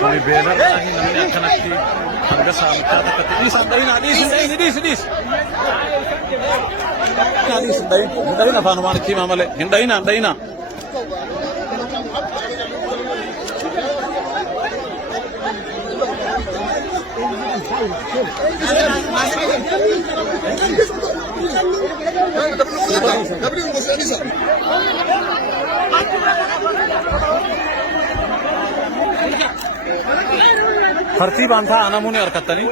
Kami bela lagi namanya akan aktif harga sampai tapi ini sampai ini Nadi sendai na fanu mani kima male hindai na tertiban tha anamuni arkatani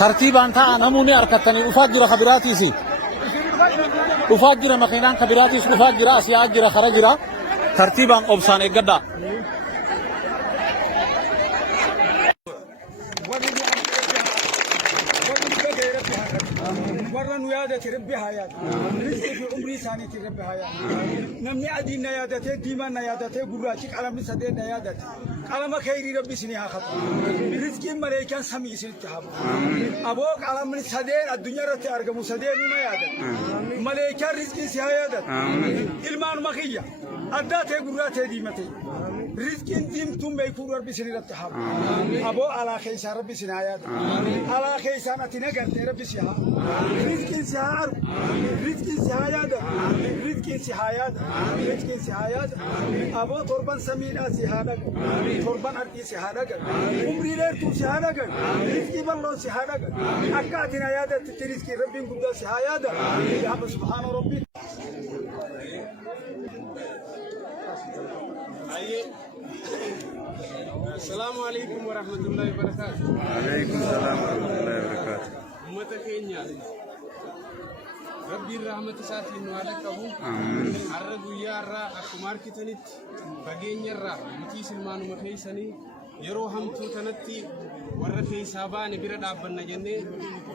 tertiban tha anamuni arkatani ufajira khabirati si ufajira makinan khabirati ufajira asiyajira kharajira tertiban obsan egada ورن ويادة ربي حياة رزق في عمري ثاني ربي حياة نمني أدين نيادته ديما نيادته براشك على من سدين نيادته على ما خيري ربي سنيها خط رزق ملائكة سمي سنتهاب أبوك على من سدين الدنيا رتي أرجع سدين نيادته ملائكة رزق سيادته إلمان مخيّة أداته براته ديمته رزق ديم توم بيكون ربي سنيرتهاب أبو على خيسار ربي سنيادته على خيسانة تنقل ربي سيها رزق سهار رزق سهايات رزق سهايات رزق سهايات أبو تربان سمينا سهادك تربان أرتي سهادك عمري لير تو سهادك رزق بالله سهادك أكاتنا يادا ترزق ربي قد سهايات يا سبحان ربي السلام عليكم ورحمة الله وبركاته. وعليكم السلام ورحمة الله وبركاته. أمة كينيا ربي الرحمة ساتي نوالك أبو عرقوا يا را أكمار كتنت بغينيا را مكيس المانو مخيساني يرو هم توتنتي ورفي سابان برد عبنا جنة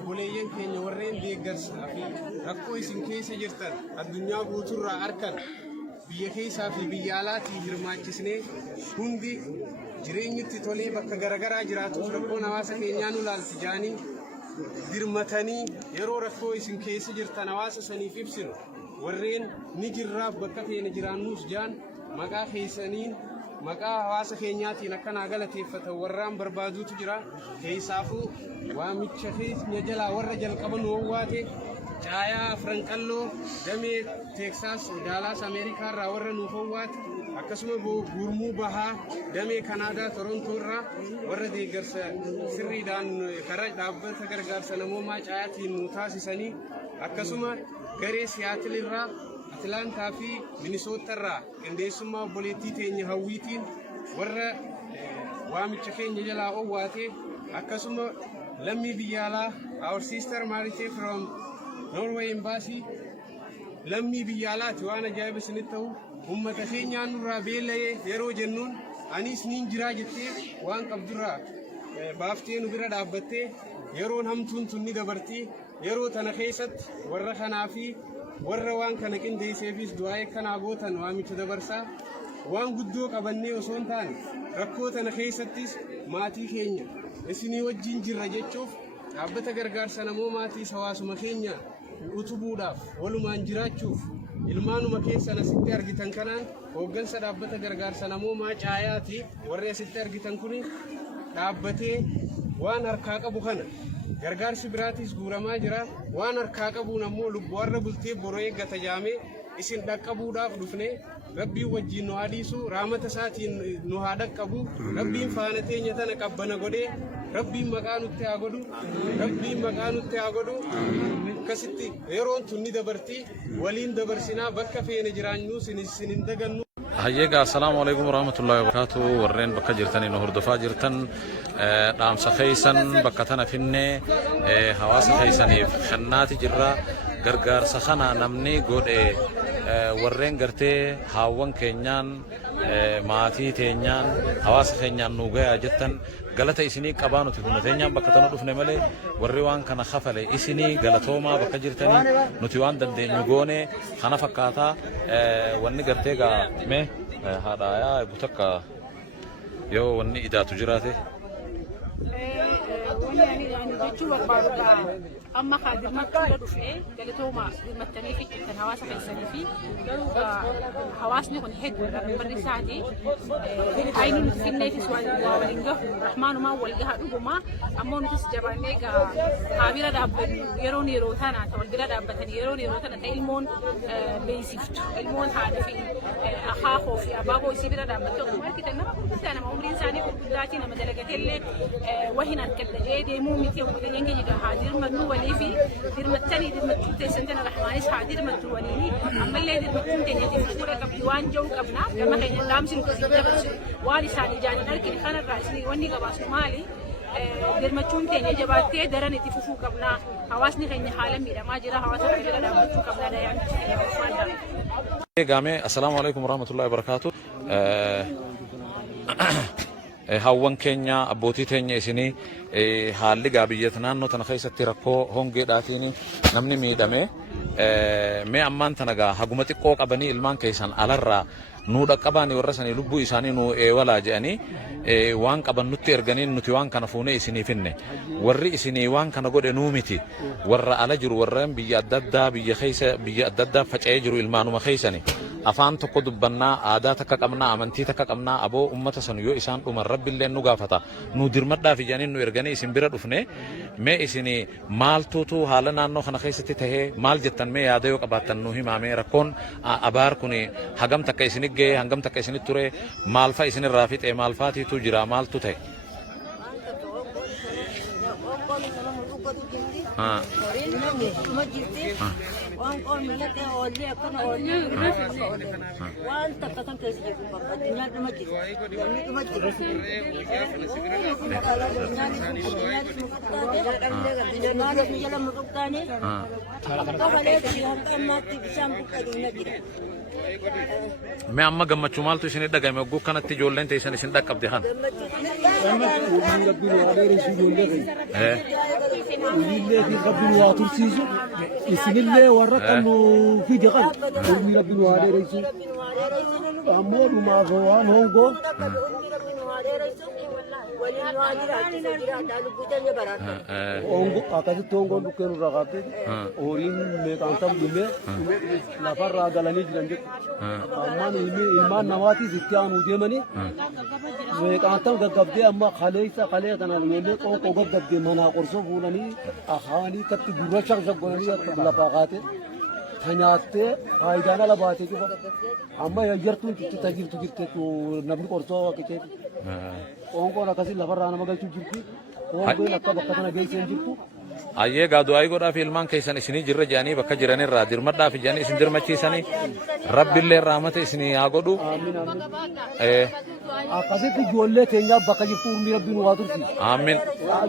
بوليين كينيا ورين ديگرس ركو اسم كيس جرتن الدنيا بوتر را أركن بيكيسا في بيالاتي هرماچسني هندي jireenyitti tolee bakka garagaraa jiraatuuf rakkoon hawaasa keenyaa nu laalti jaanii dirmatanii yeroo rakkoo isin keessa jirtan hawaasa saniif ibsinu warreen ni jirraaf bakka keenya jiraannuus jaan maqaa keessaniin maqaa hawaasa keenyaatiin akkanaa galateeffatan warraan barbaaduutu jira keessaafuu waamicha keenya jalaa warra jalqaban waate caayaa franqalloo damee teeksaas daalaas ameerikaa irraa warra nuuf waate akkasuma gurmuu bahaa damee kanaadaa torontoo irraa warra deeggarsa sirriidhaan karaa dhaabbata gargaarsa namoomaa caayaatiin nu taasisanii akkasuma garee siyaatil irraa atlaantaa fi minisoota irraa qindeessummaa obboleettii teenya hawwiitiin warra waamicha keenya jalaa owwaate akkasuma lammii biyya alaa our sister Marite from Norway embassy lammii biyya alaati waan ajaa'iba isinitti ta'u ummata keenyaa nurraa beela'ee yeroo jennuun anis niin jiraa jettee waan qabdurraa baaftee nu bira dhaabbattee yeroon hamtuun tun ni dabartii yeroo tana keessatti warra kanaa fi warra waan kana qindeesseefis du'aa'ee kanaa gootan waamicha dabarsaa waan guddoo qabannee osoo hin taane rakkoo tana keessattis maatii keenya isinii wajjin jirra jechuuf dhaabbata gargaarsa namoomaatiis hawaasuma keenya utubuudhaaf walumaan jiraachuuf ilmaanuma keessan asitti argitan kanaan hooggansa dhaabbata gargaarsa namoomaa caayaati warri asitti argitan kun dhaabbatee waan harkaa qabu kana gargaarsi biraatis guuramaa jira waan harkaa qabuun ammoo lubbuu warra bultee boroo eeggata jaamee isin dhaqqabuudhaaf dhufne rabbiin wajjin nu haadhiisu raamata isaatiin nu haa dhaqqabu rabbiin faana teenya tana qabbana godhee rabbiin maqaa nutti haa godhu rabbiin maqaa nutti haa godhu akkasitti yeroon tun ni dabartii waliin dabarsinaa bakka feene jiraannu sin hin dagannu هيجا السلام عليكم ورحمة الله وبركاته ورين بكا جرتني نهر دفا جرتن دام سخيسن بكتنا فيني هواس خيسني خنات جرا غرغر سخنا نمني غود warreen gartee haawwan keenyaan maatii teenyaan hawaasa keenyaan nu gayaa jettan galata isinii qabaa nuti hunda teenyaan bakka tana dhufne malee warri waan kana khafale isinii galatoomaa bakka jirtanii nuti waan dandeenyu goone kana fakkaataa wanni gartee gaa mee haadhaayaa eegu takka yoo wanni idaatu jiraate أما خادر ما كله دفعه قالت هو ما مثلني في كان حواس حسني في قالوا حواسني كن حد بري ساعتي عيني في النيت سوال والإنجه رحمن ما والجه ربما أما نفس جبانة كابيرة داب يروني روثانا تقول داب بتني يروني روثانا تيلمون بيسيفت المون هذا في أخاه في أباه يسيبير داب بتوه ما كده ما كنت أنا ما عمري إنساني كنت داتي نما دلقت اللي وهنا كده جدي مو متي وكده ينجي جدا حاضر منو في درمتني درمتني سنتنا رحمانيس حاضر متوانيني أما اللي درمتني تنيتي مشكورة كبيوان جو كبنا كما كان يلام سنو كسي جبس والي ساني جاني نركي خان الرئيسي واني قباس مالي درمتني تنيتي جباتي دراني تفوفو كبنا حواسني خيني حالا ميرا ما جرا حواسا كجرا دامتو كبنا دايان قامي السلام عليكم ورحمة الله وبركاته هاوان كينيا أبوتي تينيا إسيني حالي قابيتنا نو تنخيص التركو هونجي داتيني نمني ميدامي مي أمان تنغا حقومتي قوق أبني إلمان كيسان ألرا نودا قباني ورساني لبو إساني نو ولا جاني وان قبان نتي إرغانين نتي وان كان فوني إسيني فيني وري إسيني وان كان قد نومتي ورا ألجر ورام بيا الددا بيا خيسة بيا الددا فجأة يجرو إلمانو ما خيساني أفان تقود بنا عاداتك كمنا أمانتيتك كمنا أبو أمة سنيو إسان أمر رب الله نقافتا ندير مدة في جانين نو إرغاني إسين بيرد أفني ما إسيني مال توتو حالنا نو خنا خيسة تته مال جتن ما ياديو كباتن نوهي مامي ركون أبار كوني حقم تك إسيني جي حقم تك إسيني توري مال فا إسيني رافيت مال فاتي تو جرا مال توته मैं अम्मा गम्मा चुमाल तो इसे डगा मैं गुक्का नत्ती जोल लें तो इसे डग कब देखा है ولله في رب الواتر سيزو اسم الله ورقم في دقل ولله رب الواتر ريسو أمور ما غوان هونغو هونغو أكاد تونغو لكنو رغاتي أورين مكانتم دمه لفر راجلاني جرندك أمان إلمان نواتي زكيان وديمني مكانتم قبضي أما خليسة خليتنا يلي أو قبضي منا قرصو فولاني أخاني كت برشق زبوني لفاقاتي ثنياتي هايدانا لباتي كيف أما يجرتون تجيب تو نبي قرصو كتير أونكو لكاسي لفرانا ما قلتو جرتي أونكو لكا بكتنا جيسين جرتو أيه قادو أيه قرا في المان كيسان إسني جرّ جاني بكا جراني رادير مدّا في جاني إسن درما كيساني رب الله رحمته إسني آقودو آمين آمين أكاسي تجولة كينجا بكا جرتور مي ربي نواترسي آمين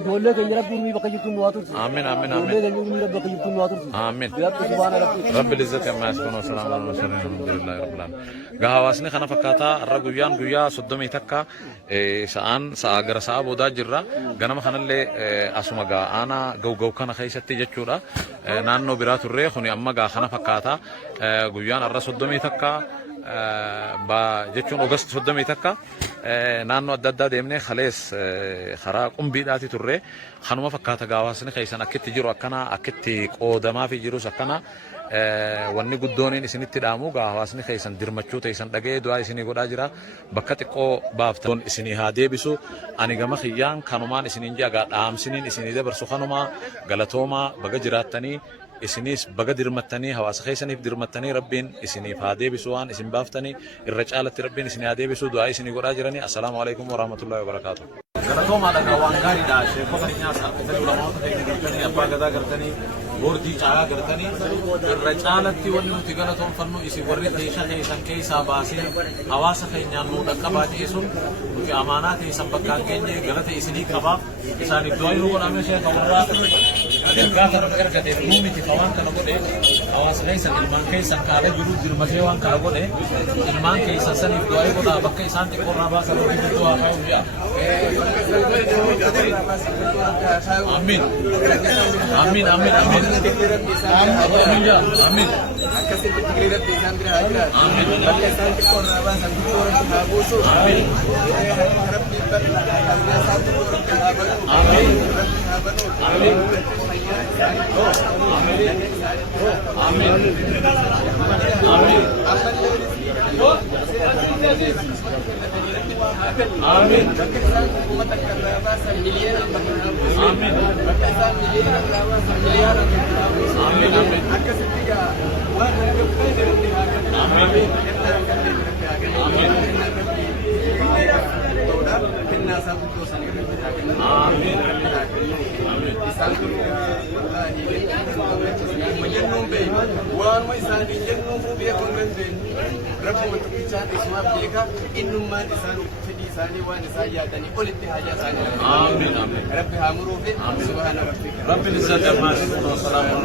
جولة كينجا ربي مي بكا جرتور نواترسي آمين آمين جولة آمين كينجا مي ربي بكا جرتور نواترسي آمين سبحان ربي رب العزة عما يصفون وسلام على المرسلين الحمد لله رب العالمين غاواسني خنا فكاتا الرغويان غويا صدمي تكا سان ساغر سابودا جرا غنم خنلي اسمغا انا غو كان خيستي جچودا نانو براتو ري خني امغا خنا فكاتا غويان الر صدمي تكا با جچون اوغست صدمي تكا نانو ددا ديمني خليس خرا قمبيداتي تري خنما فكاتا غاواسني خيسن اكيت جيرو اكنا اكيت قودما في جيرو سكنا wanni guddooniin isinitti dhaamu gaa hawaasni keessan dirmachuu teessan dhagee du'aa isinii godhaa jira bakka xiqqoo baaftan isinii haa deebisu ani gama kiyyaan kanumaan isiniin jaagaa dhaamsiniin isinii dabarsu kanumaa galatoomaa baga jiraattanii isinis baga dirmattanii hawaasa keessaniif dirmattanii rabbiin isiniif haa deebisu waan isin baaftanii irra caalatti rabbiin isinii haa deebisu du'aa isinii godhaa jiranii assalaamu alaykum wa rahmatullahi wa barakaatuh galatoomaa dhagaa waan gaariidha sheekota nyaasa itti ulamoota ta'e abbaa gadaa gartanii بوردي جاها قرتني الرجالة تقول إنه تقولون فنو إسي ورد ليشة إنسان كيسا باسي حواسة خينيان نودا كبات إسون وفي أمانات إنسان بكان كيني قلت إسني كباب إنسان الدوائي هو رامي شيء كورات الكاثر بكرة كده رومي تفوان كنقول hawaasa keessan ilmaan keessan kaadha jiru dirmatee waan kana godhe ilmaan keessan saniif du'aa godhaa bakka isaan xiqqoorraa baasan hojii gidduu haa ta'u yaa. Amin. Amin amin amin. Amin yaa. Amin. Akkasitti tikrii rabbi isaan bira haa jiraatu. Bakka isaan xiqqoorraa baasan xiqqoorratti haa buusu. Rabbi bal'aa isaan xiqqoorratti haa banu. Rabbi haa banu. Amin. Amin. Waan isaanii jennuun beekuu hin dandeenye rabbuma tokkichaan isumaaf beeka innummaan isaan fedhii isaanii waan isaan yaadanii olitti haajaa isaanii rabbi haa muruufi subhaana rabbika Rabbil izzati amma yasifun wa salaamun